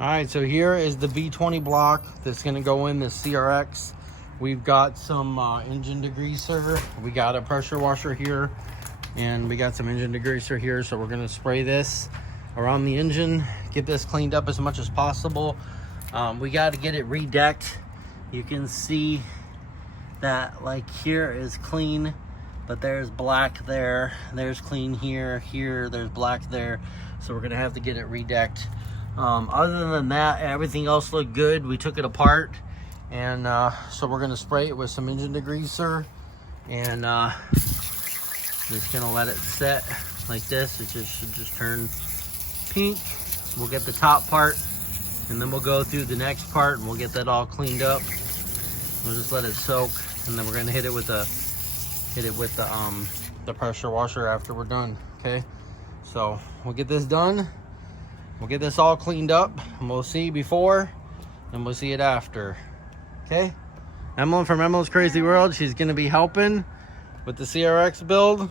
All right, so here is the B20 block that's gonna go in the CRX. We've got some engine degreaser. We got a pressure washer here, and we got some engine degreaser here. So we're gonna spray this around the engine, get this cleaned up as much as possible. We got to get it redecked. You can see that like here is clean, but there's black there. There's clean here, there's black there. So we're gonna have to get it redecked. Other than that, everything else looked good. We took it apart, and so we're gonna spray it with some engine degreaser, and just gonna let it set like this. It should just turn pink. We'll get the top part, and then we'll go through the next part, and we'll get that all cleaned up. We'll just let it soak, and then we're gonna hit it with the pressure washer after we're done. Okay, so we'll get this done. We'll get this all cleaned up, and we'll see before, and we'll see it after. Okay? Emily from Emily's Crazy World, she's gonna be helping with the CRX build.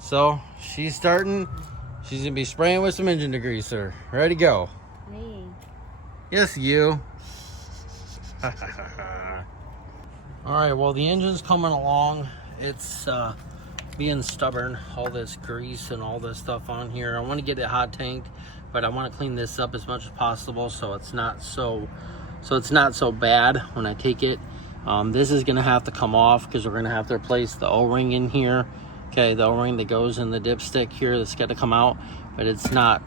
So she's starting. She's gonna be spraying with some engine degreaser. Ready to go? Me. Yes, you. All right. Well, the engine's coming along. It's being stubborn. All this grease and all this stuff on here. I want to get it hot tanked, but I want to clean this up as much as possible so it's not so bad when I take it. This is gonna have to come off because we're gonna have to replace the O-ring in here. Okay, the O-ring that goes in the dipstick here, that's got to come out, but it's not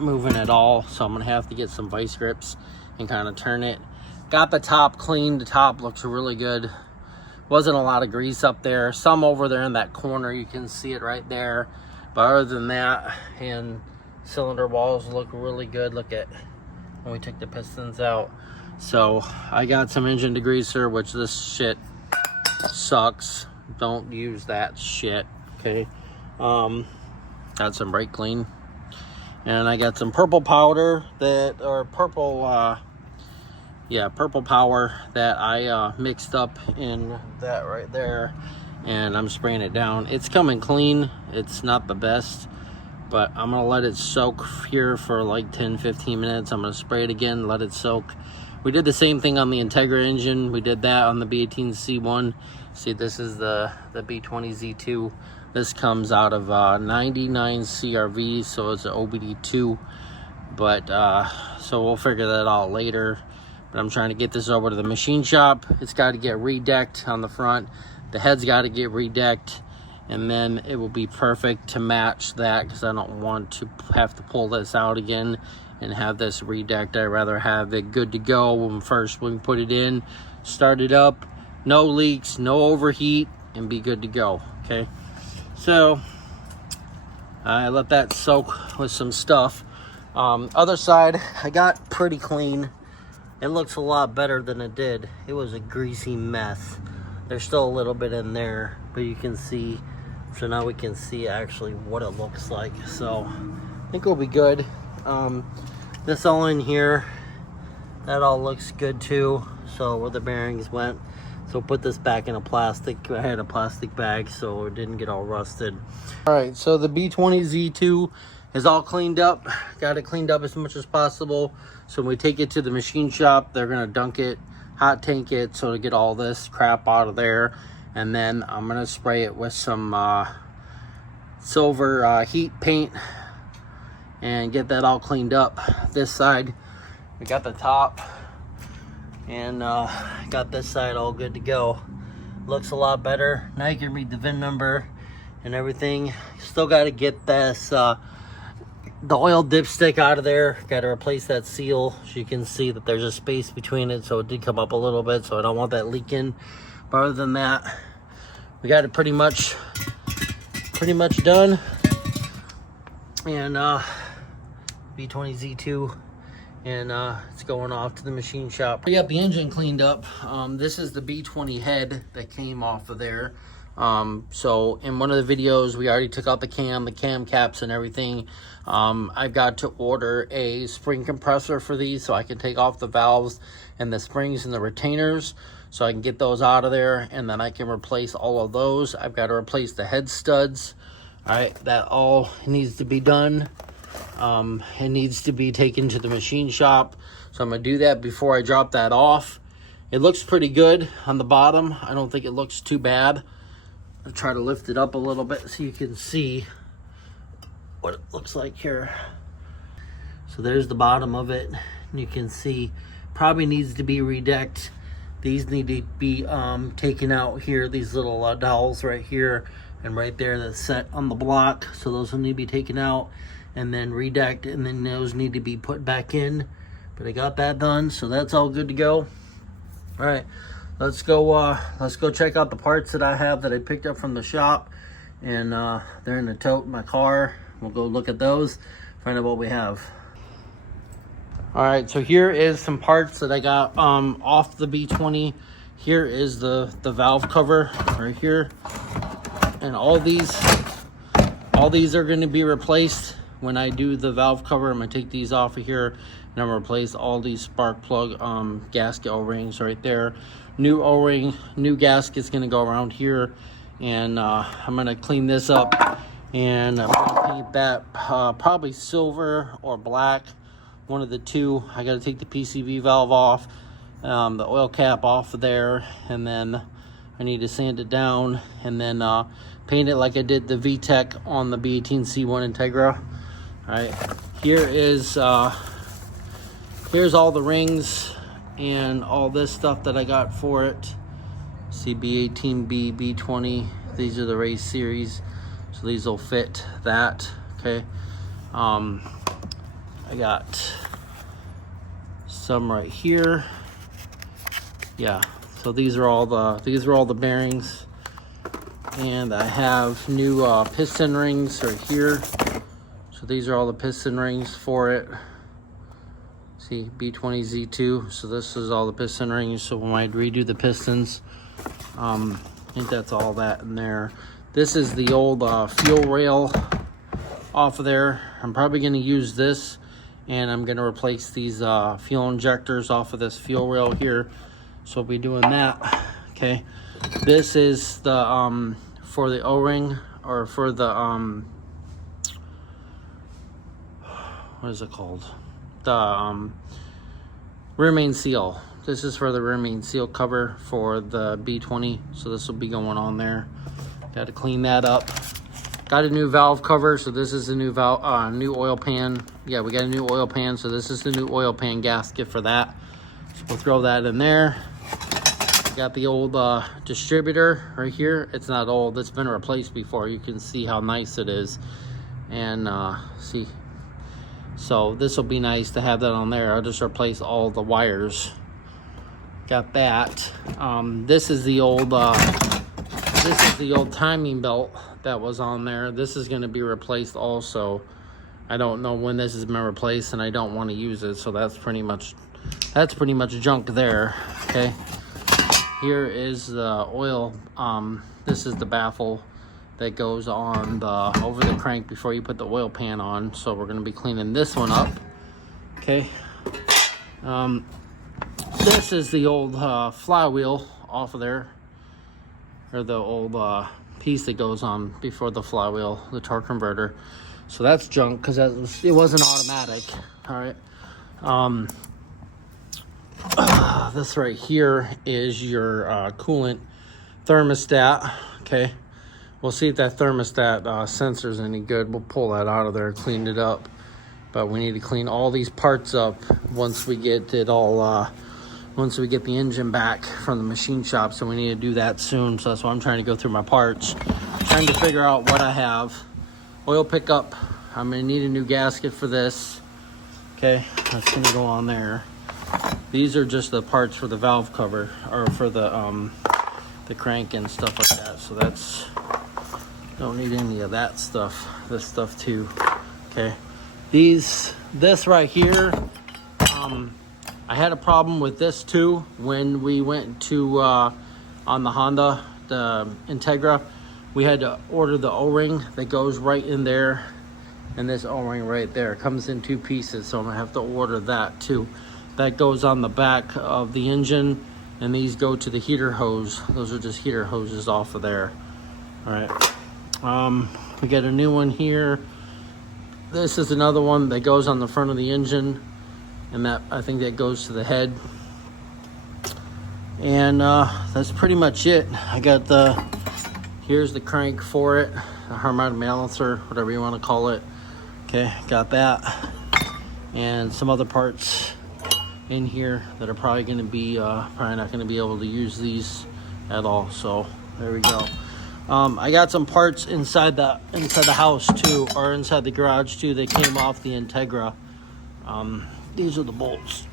moving at all. So I'm gonna have to get some vice grips and kind of turn it. Got the top cleaned. The top looks really good. Wasn't a lot of grease up there. Some over there in that corner, you can see it right there. But other than that, and cylinder walls look really good. Look at when we took the pistons out. So I got some engine degreaser, which this shit sucks. Don't use that shit. Okay. Got some brake clean, and I got some purple powder purple power that I mixed up in that right there, and I'm spraying it down. It's coming clean. It's not the best, but I'm gonna let it soak here for like 10-15 minutes. I'm gonna spray it again, let it soak. We did the same thing on the Integra engine. We did that on the B18 C1. See, this is the B20 Z2. This comes out of 99 CRV, so it's an OBD2. But so we'll figure that out later. But I'm trying to get this over to the machine shop. It's got to get redecked on the front. The head's got to get redecked, and then it will be perfect to match that, because I don't want to have to pull this out again and have this redecked. I'd rather have it good to go when we put it in, start it up, no leaks, no overheat, and be good to go. Okay, so I let that soak with some stuff. Other side, I got pretty clean. It looks a lot better than it did. It was a greasy mess. There's still a little bit in there, but you can see. So now we can see actually what it looks like. So I think we'll be good. This all in here, that all looks good too. So where the bearings went. So put this back in a plastic. I had a plastic bag so it didn't get all rusted. All right, so the B20 Z2 is all cleaned up. Got it cleaned up as much as possible. So when we take it to the machine shop, they're gonna dunk it, hot tank it, so to get all this crap out of there. And then I'm gonna spray it with some silver heat paint and get that all cleaned up. This side, we got the top, and got this side all good to go. Looks a lot better. Now you can read the VIN number and everything. Still got to get this the oil dipstick out of there. Got to replace that seal. So you can see that there's a space between it, so it did come up a little bit, so I don't want that leaking. But other than that, we got it pretty much done. And B20 Z2, and it's going off to the machine shop. We got the engine cleaned up. This is the B20 head that came off of there. So in one of the videos, we already took out the cam caps and everything. I've got to order a spring compressor for these so I can take off the valves and the springs and the retainers, so I can get those out of there, and then I can replace all of those. I've got to replace the head studs. All right, that all needs to be done. It needs to be taken to the machine shop, so I'm gonna do that before I drop that off. It looks pretty good on the bottom. I don't think it looks too bad. I'll try to lift it up a little bit so you can see what it looks like here. So there's the bottom of it. You can see probably needs to be redecked. These need to be taken out here, these little dowels right here and right there that's set on the block. So those will need to be taken out and then redecked, and then those need to be put back in. But I got that done, so that's all good to go. All right, let's go check out the parts that I have that I picked up from the shop, and they're in the tote in my car. We'll go look at those, find out what we have. All right, so here is some parts that I got off the B20. Here is the valve cover right here, and all these are going to be replaced when I do the valve cover. I'm going to take these off of here, and I'm going to replace all these spark plug gasket O-rings right there. New O-ring, new gasket's going to go around here, and I'm going to clean this up, and I'm going to paint that probably silver or black, one of the two. I got to take the PCV valve off, the oil cap off of there, and then I need to sand it down, and then paint it like I did the VTEC on the B18 C1 Integra. All right, here's all the rings and all this stuff that I got for it. See, B18B, B20, these are the race series, so these will fit that. Okay, I got some right here. Yeah, so these are all the bearings, and I have new piston rings right here. So these are all the piston rings for it. See, B20 Z2. So this is all the piston rings. So when I redo the pistons, I think that's all that in there. This is the old fuel rail off of there. I'm probably going to use this, and I'm going to replace these fuel injectors off of this fuel rail here. So we'll be doing that. Okay, this is the for the O-ring, or for the what is it called, the rear main seal. This is for the rear main seal cover for the B20, so this will be going on there. Got to clean that up. Got a new valve cover, so this is the new new oil pan. Yeah, we got a new oil pan, so this is the new oil pan gasket for that. So we'll throw that in there. Got the old distributor right here. It's not old, it's been replaced before. You can see how nice it is, and see. So this will be nice to have that on there. I'll just replace all the wires. Got that. This is the old timing belt that was on there. This is going to be replaced also. I don't know when this has been replaced, and I don't want to use it, so that's pretty much junk there. Okay, here is the oil. This is the baffle that goes on the over the crank before you put the oil pan on. So we're going to be cleaning this one up. Okay, this is the old flywheel off of there, or the old piece that goes on before the flywheel, the torque converter. So that's junk because it wasn't automatic. All right, this right here is your coolant thermostat. Okay, we'll see if that thermostat sensor is any good. We'll pull that out of there, clean it up, but we need to clean all these parts up once we get it all once we get the engine back from the machine shop. So we need to do that soon. So that's why I'm trying to go through my parts, trying to figure out what I have. Oil pickup, I'm gonna need a new gasket for this. Okay, that's gonna go on there. These are just the parts for the valve cover, or for the crank and stuff like that. So that's, don't need any of that stuff. This stuff too. Okay, this right here, I had a problem with this too when we went to on the Honda, the Integra. We had to order the O-ring that goes right in there, and this O-ring right there comes in 2 pieces, so I'm gonna have to order that too. That goes on the back of the engine, and these go to the heater hose. Those are just heater hoses off of there. All right, we got a new one here. This is another one that goes on the front of the engine, and that I think that goes to the head. And that's pretty much it. I got here's the crank for it, a harmonic balancer, whatever you want to call it. Okay, got that. And some other parts in here that are probably going to be probably not going to be able to use these at all. So there we go. I got some parts inside the house too, or inside the garage too. They came off the Integra. These are the bolts.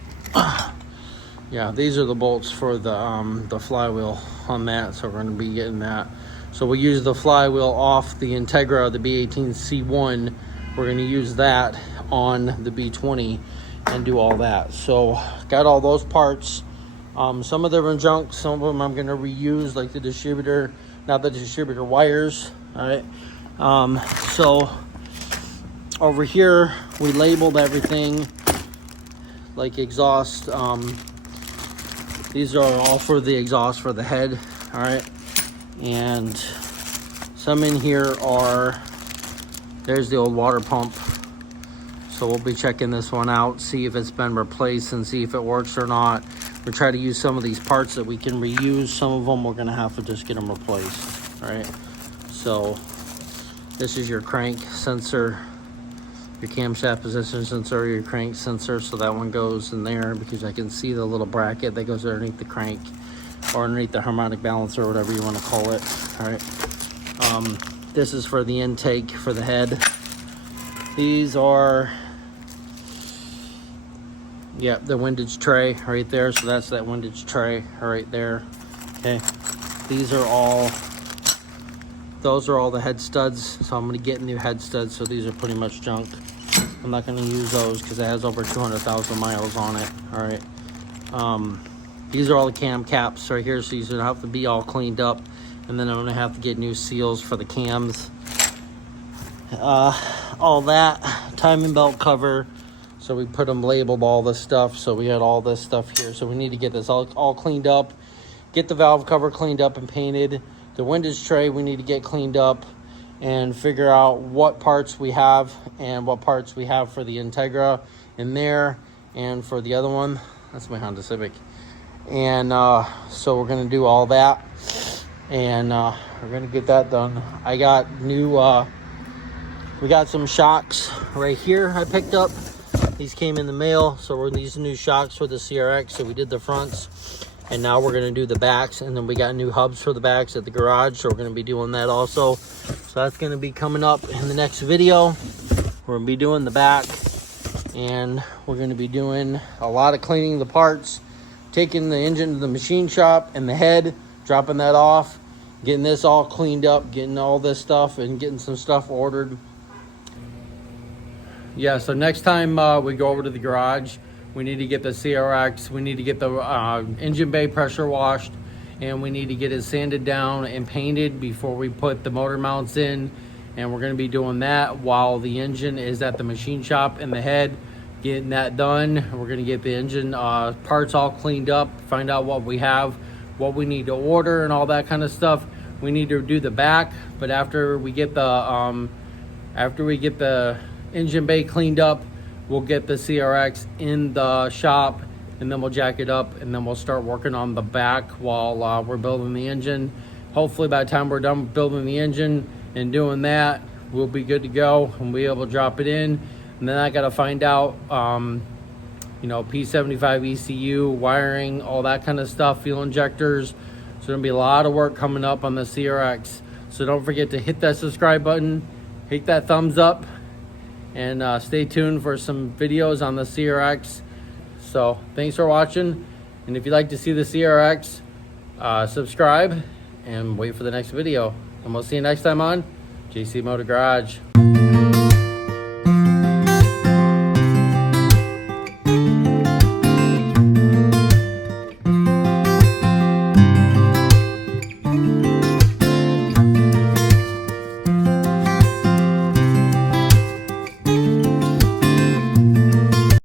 Yeah, these are the bolts for the flywheel on that. So we're going to be getting that. So we'll use the flywheel off the Integra, the B18 C1. We're going to use that on the B20 and do all that. So got all those parts. Some of them are junk, some of them I'm going to reuse, like the distributor, not the distributor wires. All right. So over here we labeled everything, like exhaust. These are all for the exhaust for the head. All right. And some in here are, there's the old water pump. So we'll be checking this one out, see if it's been replaced and see if it works or not. We'll try to use some of these parts that we can reuse. Some of them we're gonna have to just get them replaced. All right. So this is your crank sensor, your camshaft position sensor, your crank sensor. So that one goes in there because I can see the little bracket that goes underneath the crank or underneath the harmonic balancer, or whatever you want to call it. All right. This is for the intake for the head. These are, yeah, the windage tray right there. So that's that windage tray right there. Okay. These are all, those are all the head studs. So I'm going to get new head studs. So these are pretty much junk. I'm not going to use those because it has over 200,000 miles on it. All right. These are all the cam caps right here. So these are going to have to be all cleaned up. And then I'm going to have to get new seals for the cams. All that, timing belt cover. So we put them labeled, all this stuff. So we had all this stuff here. So we need to get this all cleaned up. Get the valve cover cleaned up and painted. The windage tray we need to get cleaned up and figure out what parts we have and what parts we have for the Integra in there. And for the other one, that's my Honda Civic. And so we're going to do all that. And we're going to get that done. I got new, we got some shocks right here I picked up. These came in the mail. So we're these new shocks for the CRX. So we did the fronts. And now we're going to do the backs. And then we got new hubs for the backs at the garage. So we're going to be doing that also. So that's going to be coming up in the next video. We're going to be doing the back. And we're going to be doing a lot of cleaning the parts. Taking the engine to the machine shop and the head. Dropping that off. Getting this all cleaned up. Getting all this stuff. And getting some stuff ordered. Yeah, so next time we go over to the garage, we need to get the CRX, we need to get the engine bay pressure washed, and we need to get it sanded down and painted before we put the motor mounts in. And we're going to be doing that while the engine is at the machine shop and the head, getting that done. We're going to get the engine parts all cleaned up, find out what we have, what we need to order and all that kind of stuff. We need to do the back, but after we get the engine bay cleaned up, we'll get the CRX in the shop, and then we'll jack it up, and then we'll start working on the back while we're building the engine. Hopefully by the time we're done building the engine and doing that, we'll be good to go and be able to drop it in. And then I got to find out you know, P75 ECU, wiring, all that kind of stuff, fuel injectors. So there's gonna be a lot of work coming up on the CRX. So don't forget to hit that subscribe button, hit that thumbs up, and stay tuned for some videos on the CRX. So thanks for watching. And if you'd like to see the CRX, subscribe and wait for the next video. And we'll see you next time on JC Motor Garage.